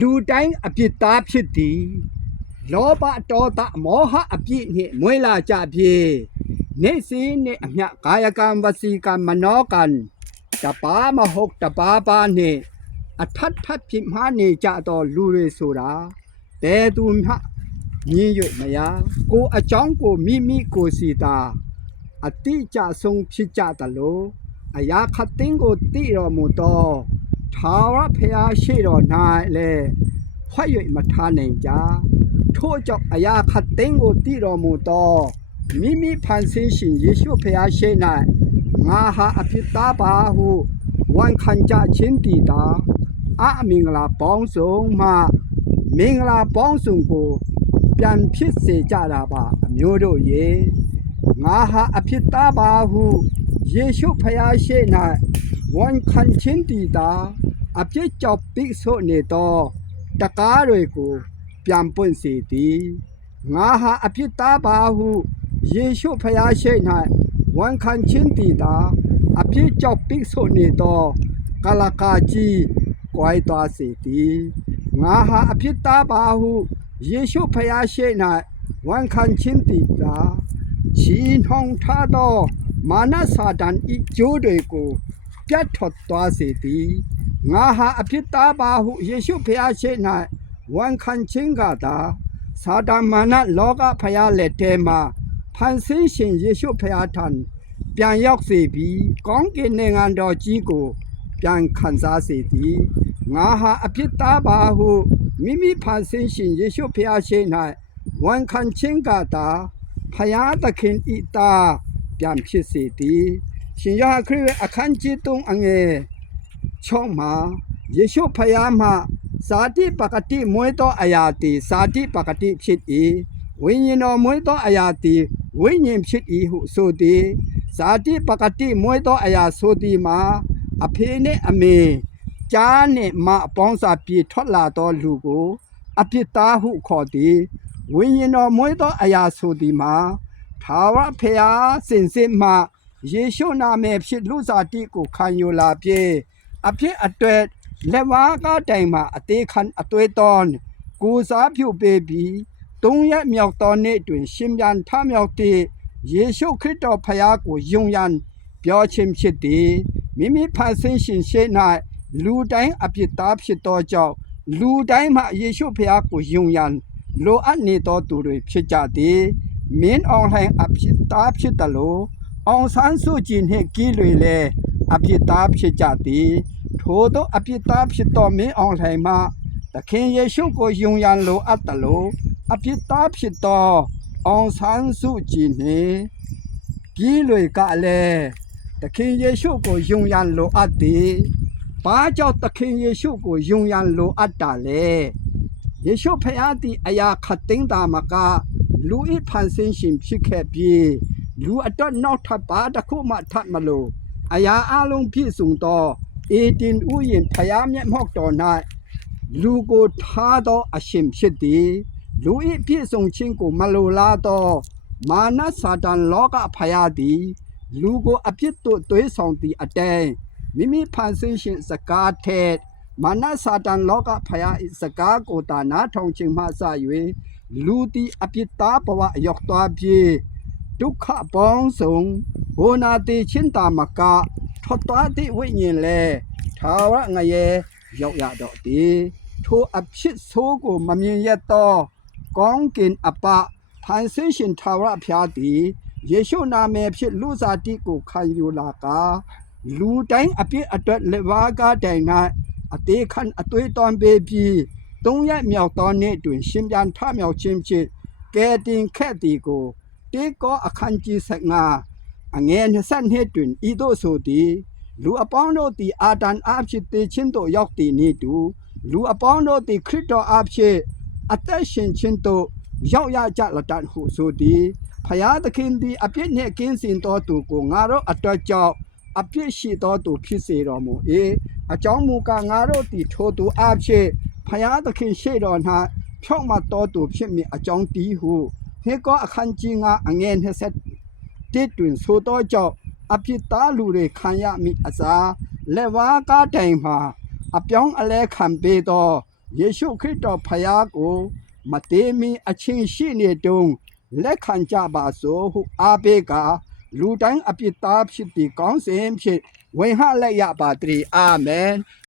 လူတိုင်းအပြစ်သားဖြစ်သည်လောဘဒေါသမောဟအပြစ်နှင့်မွေးလာကြပြီနေစီနှင့်အမြကာယကံဝစီကံမနောကံတပါမဟုတ်တပါပါနှင့်အထပ်ထပ်ဖြစ်မှနေကြသောလူတွေဆိုတာဘယ်သူမှမြင်၍မရကိုအကြောင်းကိုမိကိုစီတာအတိအကျဆုံးဖြစ်ကြသလိုအရာခတ်သိန်းကိုသိတော်မူသောထာဝရဘုရားရှိတော်၌လည်းခွဲ့၍မထားနိုင်ကြထို့ကြောင့်အရာခတ်သိန်းကိုသိတော်မူသောမိဖန်ဆင်းရှင်ယေရှုဘုရားရှိ၌ငါဟာအဖြစ်သားပါဟုဝန်ခံကြခြင်းတည်တာအမင်္ဂလာပေါင်းစုံမှမင်္ဂလာပေါင်းစုံကိုပြန်ဖြစ်စေကြတာပါအမျိုးတို့ရေငါဟာအဖြစ်သားပါဟုယေရှုဖျားရှိ၌ဝန်ခံခြင်းတည်တာအပြစ်ကြောင့်ပိဆို့နေသောတကားတွေကိုပြန်ပွင့်စေသည်ငါဟာအဖြစ်သားပါဟုယေရှုဖျားရှိ၌ဝန်ခံခြင်းတည်တာအပြစ်ကြောင့်ပိဆို့နေသောကလကာကြီးကွိုက်သွားစေသည်ငါဟာအဖြစ်သားပါဟုယေရှုဖျားရှိ၌ဝန်ခံခြင်းတည်တာချီနှောင်ထားသောမာနစာတန်ဤကျိုးတွေကိုပြတ်ထွက်သွားစေသည်ငါဟာအဖြစ်သားပါဟုယေရှုဖျားရှိ၌ဝန်ခံခြင်းကသာစာတန်မာနလောကဖျားလက်ထဲမှာဖန်ဆင်းရှင်ယေရှုဖျားထံပြန်ရောက်စေပြီးကောင်းကင်နိုင်ငံတော်ကြီးကိုပြန်ခံစားစေသည်ငါဟာအဖြစ်သားပါဟုမိဖန်ဆင်းရှင်ယေရှုဖျားရှိ၌ဝန်ခံခြင်းကသာဖျားသခင်ဤသားပြန်ဖြစ်စေသည်ရှင်ယောဟန်ခရစ်အခန်းကြီး3အငယ်6မှာယေရှုဖျားမှာဇာတိပကတိမွေးသောအရာသည်ဇာတိပကတိဖြစ်၏ဝိညာဉ်တော်မွေးသောအရာသည်ဝိညာဉ်ဖြစ်၏ဟုဆိုသည်ဇာတိပကတိမွေးသောအရာဆိုသည်မှာအဖေနှင့်အမေကြားနှင့်မအပေါင်းစာပြေထွက်လာသောလူကိုအပြစ်သားဟုခေါ်သည်ဝိညာဉ်တော်မွေးသောအရာဆိုသည်မှာထာဝရဘုရားစင်စစ်မှယေရှုနာမည်ဖြင့်လူစားတိကိုခံယူလာပြီးအဖြစ်အတွက်လက်ဝါးကားတိုင်မှာအသေးခံအသွေးတော်ကိုစားပြုပေးပြီး3ရက်မြောက်သောနေ့တွင်ရှင်ပြန်ထမြောက်သည့်ယေရှုခရစ်တော်ဖခင်ကိုယုံရန်ပြောခြင်းဖြစ်သည်မိဖန်ဆင်းရှင်ရှိ၌လူတိုင်းအပြစ်သားဖြစ်သောကြောင့်လူတိုင်းမှယေရှုဖခင်ကိုယုံရန်လိုအပ်နေသောသူတွေဖြစ်ကြသည်မင်းအောင်လှိုင်အပြစ်သားဖြစ်တယ်လို့အောင်ဆန်းစုကြည်နှင့်ကြီးတွေလည်းအပြစ်သားဖြစ်ကြသည်ထို့သောအပြစ်သားဖြစ်သောမင်းအောင်လှိုင်မှသခင်ယေရှုကိုယုံရန်လိုအပ်တယ်လို့အပြစ်သားဖြစ်သောအောင်ဆန်းစုကြည်နှင့်ကြီးတွေကလည်းသခင်ယေရှုကိုယုံရန်လိုအပ်သည်ဘာကြောင့်သခင်ယေရှုကိုယုံရန်လိုအပ်တာလဲယေရှုဖျားသည်အရာခတ်သိမ်းတာမကလူဤဖန်ဆင်းရှင်ဖြစ်ခဲ့ပြီးလူအတွက်နောက်ထပ်ပါတစ်ခုမှထပ်မလို့အရာအလုံးပြည့်စုံသောအေတင်ဥယျင်ဖျားမျက်မှောက်တော်၌လူကိုထားသောအရှင်ဖြစ်သည်လူဤပြည့်စုံခြင်းကိုမလိုလားသောမာနစာတန်လောကဖျားသည်လူကိုအပြစ်တို့သွေးဆောင်သည့်အတိုင်းမိဖန်ဆင်းရှင်စကားထဲမာနစာတန်လောကဖျား၏စကားကိုသာနားထောင်ခြင်းမှစ၍လူသည်အပြစ်သားဘဝရောက်သွားပြီးဒုက္ခပေါင်းစုံဘုနာတိချင်းတာမကထွက်သွားသည့်ဝိညာဉ်လဲထာဝရငရေရောက်ရတော့သည်ထိုအဖြစ်ဆိုးကိုမမြင်ရသောကောင်းကင်အပဖန်ဆင်းရှင်ထာဝရဘုရားသည်ယေရှုနာမည်ဖြင့်လူစားတိကိုခံယူလာကလူတိုင်းအပြစ်အတွက်လက်ဝါးကားတိုင်၌အသေးခံအသွေးသွန်းပေးပြီး3ရက်မြောက်သောနေ့တွင်ရှင်ပြန်ထမြောက်ခြင်းဖြင့်ကဲတင်ခက်သည်ကိုတေကောအခန်းကြီး15အငယ်22တွင်ဤသို့ဆိုသည်လူအပေါင်းတို့သည်အာဒံအားဖြင့်တည်ခြင်းသို့ရောက်သည်နည်းတူလူအပေါင်းတို့သည်ခရစ်တော်အားဖြင့်အသက်ရှင်ခြင်းသို့ရောက်ရကြလတတ်ဟုဆိုသည်ဖျားသခင်သည်အပြစ်နှင့်ကင်းစင်သောသူကိုငါတို့အတွက်ကြောင့်အပြစ်ရှိသောသူဖြစ်စေတော်မူ၏အကြောင်းမူကားငါတို့သည်ထိုသူအားဖြင့်ဖျားသခင်ရှိတော်၌ဖြောင့်မတ်သောသူဖြစ်မည်အကြောင်းတည်းဟုဟေကောအခန်းကြီး9အငယ်20တွင်ဆိုသောကြောင့်အပြစ်သားလူတွေခံရမည်အစားလက်ဝါးကားတိုင်မှာအပြောင်းအလဲခံပေးသော ယေရှုခရစ်တော်ဖခင်ကိုမသေးမီအချင်းရှိနေတုံးလက်ခံကြပါစို့ဟုအားပေးကလူတိုင်းအပြစ်သားဖြစ်သည့်ကောင်းစဉ်ဖြင့်ဝင်ဟလိုက်ရပါတည်းအာမင်